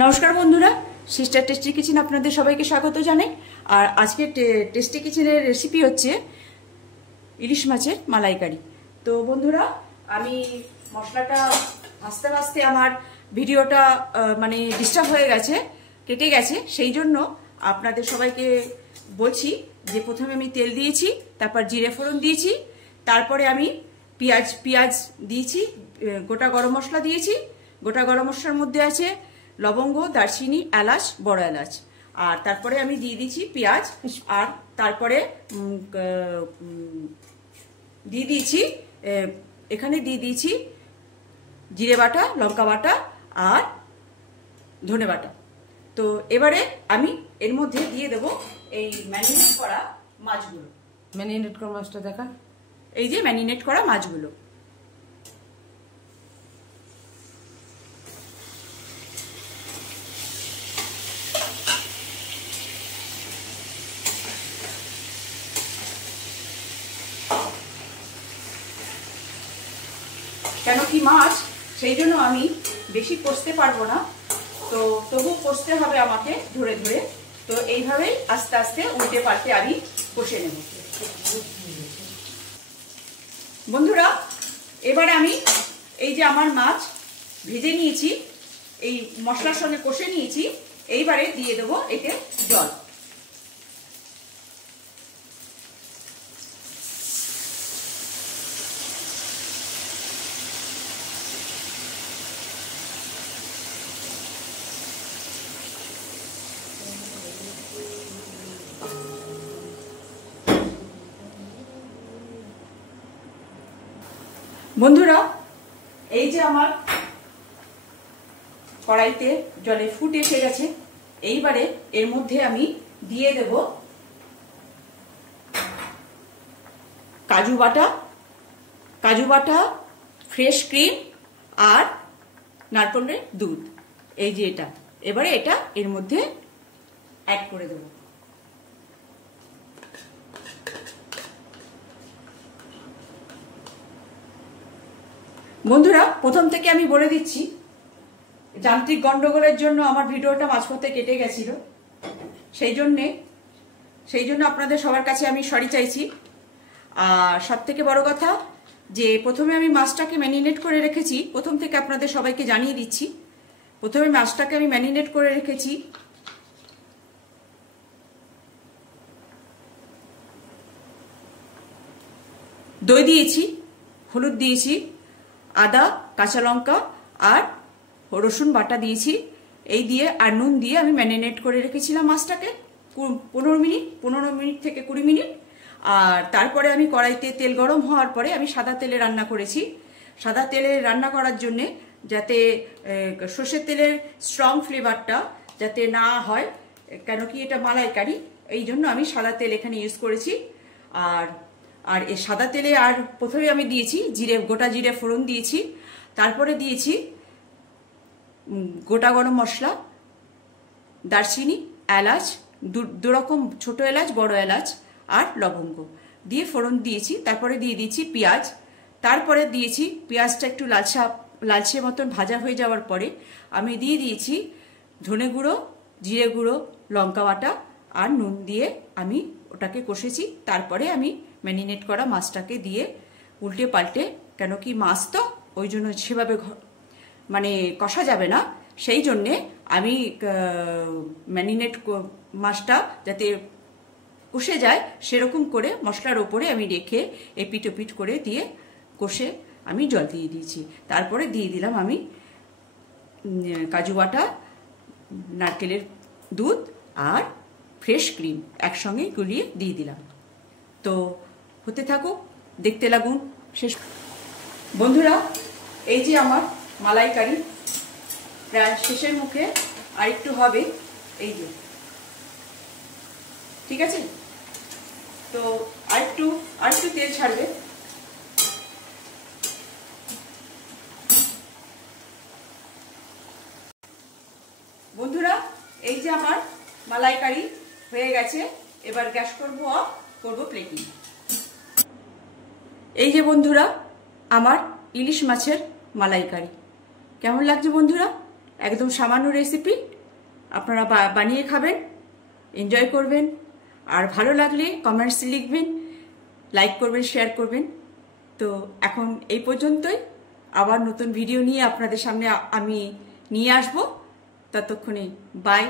নমস্কার বন্ধুরা, sister tasty kitchen আপনাদের সবাইকে স্বাগত জানাই। আর আজকে টেস্টি কিচেনের রেসিপি হচ্ছে ইলিশ মাছের মালাইকারি। তো বন্ধুরা, আমি মশলাটা ভাজতে ভাজতে আমার ভিডিওটা মানে ডিস্টার্ব হয়ে গেছে, কেটে গেছে। সেই জন্য আপনাদের সবাইকে বলছি যে প্রথমে আমি তেল দিয়েছি, তারপর জিরে ফোড়ন দিয়েছি, তারপরে আমি পেঁয়াজ দিয়েছি, গোটা গরম মশলা দিয়েছি। গোটা গরম মশলার মধ্যে আছে লবঙ্গ, দারচিনি, এলাচ, বড় এলাচ। আর তারপরে আমি দিয়ে দিয়েছি পেঁয়াজ, আর তারপরে দিয়ে দিয়েছি এখানে দিয়ে দিয়েছি জিরে বাটা, লঙ্কা বাটা আর ধনে বাটা। তো এবারে আমি এর মধ্যে দিয়ে দেবো এই ম্যারিনেট করা মাছগুলো। ম্যারিনেট করা মাছটা দেখা, এই যে ম্যারিনেট করা মাছগুলো। কেন কি মাছ, সেই জন্য আমি বেশি কষতে পারবো না, তো তবু কষতে হবে আমাকে ধরে ধরে। তো এইভাবেই আস্তে আস্তে উল্টে পাল্টে আমি কষে নেব। বন্ধুরা, এবারে আমি এই যে আমার মাছ ভেজে নিয়েছি, এই মশলার সঙ্গে কষে নিয়েছি, এইবারে দিয়ে দেবো এতে জল। বন্ধুরা, এই যে আমার কড়াইতে জলে ফুট এসে গেছে, এইবারে এর মধ্যে আমি দিয়ে দেব কাজু বাটা, ফ্রেশ ক্রিম আর নারকেলের দুধ। এই যে এটা, এবারে এটা এর মধ্যে অ্যাড করে দেব। বন্ধুরা, প্রথম থেকে আমি বলে দিচ্ছি, যান্ত্রিক গন্ডগোলের জন্য আমার ভিডিওটা মাঝপথে কেটে গেছিল। সেই জন্য আপনাদের সবার কাছে আমি সরি চাইছি। আর সব থেকে বড় কথা যে প্রথমে আমি মাছটাকে ম্যারিনেট করে রেখেছি, প্রথম থেকে আপনাদের সবাইকে জানিয়ে দিচ্ছি। প্রথমে মাছটাকে আমি ম্যারিনেট করে রেখেছি দই দিয়েছি, হলুদ দিয়েছি, আদা, কাঁচা লঙ্কা আর রসুন বাটা দিয়েছি। এই দিয়ে আর নুন দিয়ে আমি ম্যারিনেট করে রেখেছিলাম মাছটাকে 15 মিনিট থেকে 20 মিনিট। আর তারপরে আমি কড়াইতে তেল গরম হওয়ার পরে আমি সাদা তেলে রান্না করেছি। সাদা তেলে রান্না করার জন্যে যাতে সর্ষের তেলের স্ট্রং ফ্লেভারটা যাতে না হয়, কেন কি এটা মালাইকারি, এই জন্য আমি সাদা তেল এখানে ইউজ করেছি। আর এই সাদা তেলে আর প্রথমে আমি দিয়েছি গোটা জিরে ফোড়ন দিয়েছি, তারপরে দিয়েছি গোটা গরম মশলা, দারচিনি, এলাচ, দু রকম, ছোট এলাচ, বড় এলাচ আর লবঙ্গ দিয়ে ফোড়ন দিয়েছি। তারপরে দিয়ে দিয়েছি পেঁয়াজ, তারপরে দিয়েছি পেঁয়াজটা একটু লালচে মতন ভাজা হয়ে যাওয়ার পরে আমি দিয়ে দিয়েছি ধনে গুঁড়ো, জিরে গুঁড়ো, লঙ্কা বাটা আর নুন দিয়ে আমি ওটাকে কষেছি। তারপরে আমি ম্যারিনেট করা মাছটাকে দিয়ে উল্টে পাল্টে, কেন কি মাছ তো ওই জন্য সেভাবে মানে কষা যাবে না, সেই জন্যে আমি ম্যারিনেট মাছটা যাতে কষে যায় সেরকম করে মশলার ওপরে আমি রেখে এপিট ওপিট করে দিয়ে কষে আমি জল দিয়ে দিয়েছি। তারপরে দিয়ে দিলাম আমি কাজু বাটা, নারকেলের দুধ আর ফ্রেশ ক্রিম একসঙ্গে গুলিয়ে দিয়ে দিলাম। তো হতে থাকুক, দেখতে লাগুন শেষ। বন্ধুরা, এই যে আমার মালাইকারি প্রায় শেষের মুখে, আর একটু হবে, এই যে, ঠিক আছে। তো আরেকটু তেল ছাড়বে। বন্ধুরা, এই যে আমার মালাইকারি হয়ে গেছে, এবার গ্যাস করবো অফ, করবো প্লেটিং। এই যে বন্ধুরা, আমার ইলিশ মাছের মালাইকারি কেমন লাগছে বন্ধুরা? একদম সামান্য রেসিপি, আপনারা বানিয়ে খাবেন, এনজয় করবেন। আর ভালো লাগলে কমেন্টস লিখবেন, লাইক করবেন, শেয়ার করবেন। তো এখন এই পর্যন্তই। আবার নতুন ভিডিও নিয়ে আপনাদের সামনে আমি নিয়ে আসব। ততক্ষণে বাই।